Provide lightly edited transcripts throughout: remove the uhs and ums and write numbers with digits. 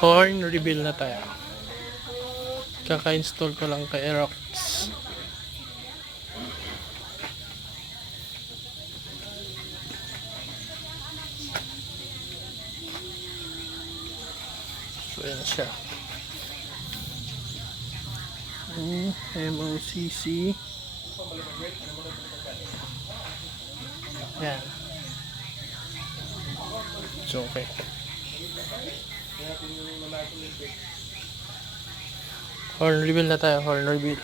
Horn reveal na tayo. Kaka-install ko lang kay Aerox. So yan siya. MOCC. Yan. So okay. Horn reveal na tayo, horn reveal.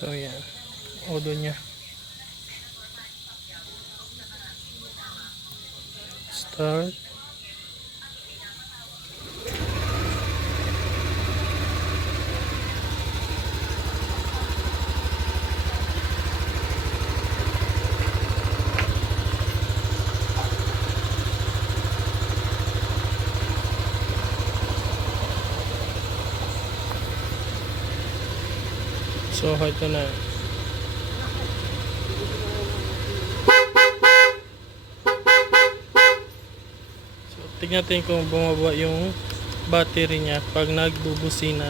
So yan, odo niya. Start. So ito na. So tignan natin kung bumaba yung battery niya pag nagbubusina.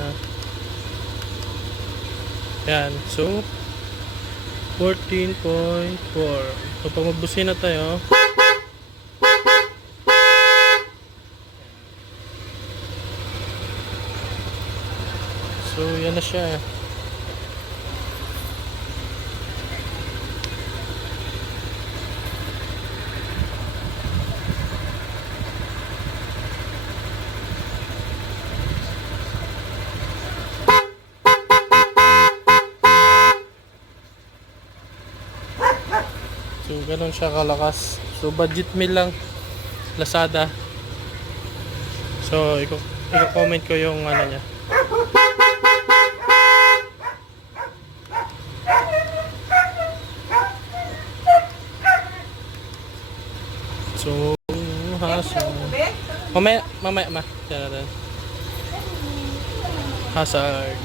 Yan. So 14.4. So pag magbusina tayo, so yan na siya. So ganun siya kalakas. So budget meal lang, Lazada. So i-comment ko yung ano niya. So hazard. Mamaya ma. Tara. Hazard.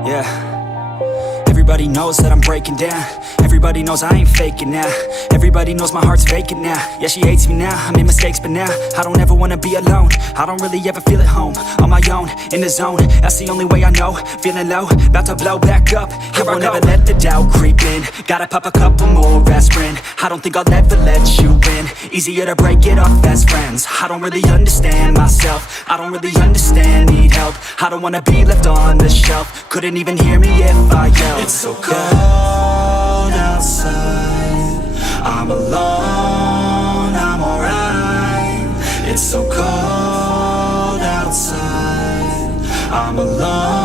Yeah, everybody knows that I'm breaking down. Everybody knows I ain't faking now. Everybody knows my heart's vacant now. Yeah, she hates me now, I made mistakes, but now I don't ever wanna be alone. I don't really ever feel at home. On my own, in the zone, that's the only way I know. Feeling low, about to blow back up. Here I won't ever let the doubt creep in. Gotta pop a couple more aspirin. I don't think I'll ever let you in. Easier to break it off best friends. I don't really understand myself. I don't really understand, need help. I don't wanna be left on the shelf. Couldn't even hear me if I yelled. It's so cold outside, I'm alone, I'm alright. It's so cold outside, I'm alone.